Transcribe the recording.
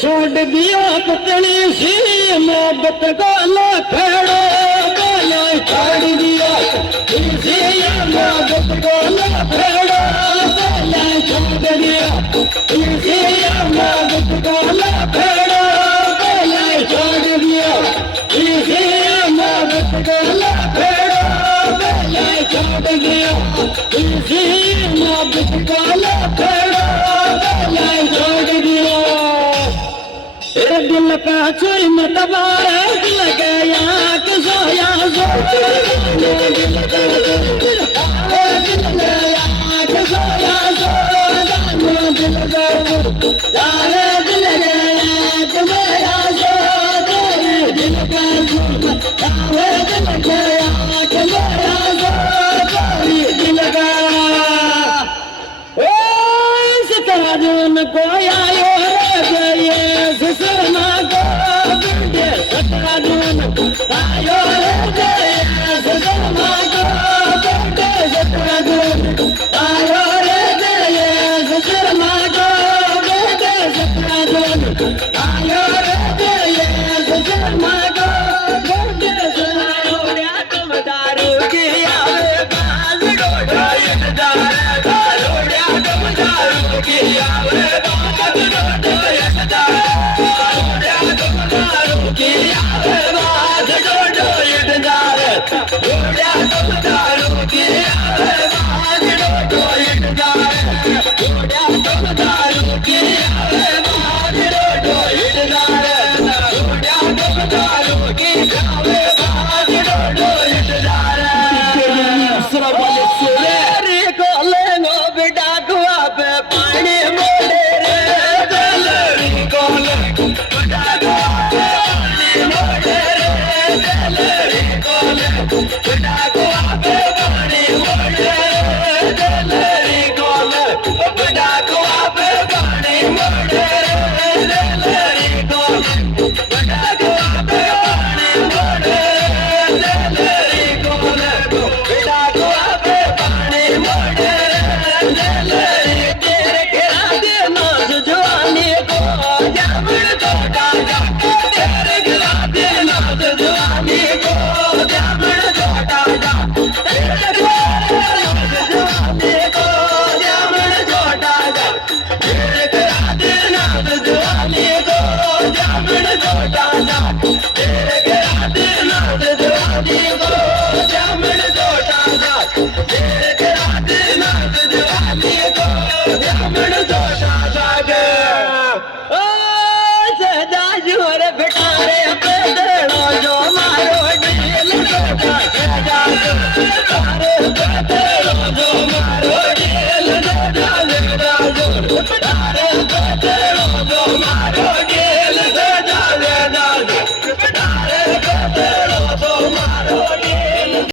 छोड़ दिया पतली सी मोहब्बत को लफड़ो गया छोड़ दिया सी मोहब्बत को लफड़ो गया छोड़ दिया सी मोहब्बत को लफड़ो गया छोड़ दिया सी मोहब्बत को लफड़ो गया छोड़ दिया सी मोहब्बत को लफड़ो गया छोड़ दिया दिल का चुई मतबारा दिल गया कि सोया सो दिल गया कि सोया सो दिल गया कि सोया सो दिल गया को आयो ससुरमा को बुंदे सतराजून आयो रे ससुरमा को बुंदे सतराजून आयो रे ससुरमा को बुंदे सतराजून आयो रे ससुरमा को बुंदे सतराजून तुम दारू की आवे बाज डोडा यदार दारूड्या तुम दारू की आवे बाज डोडा यदार जामण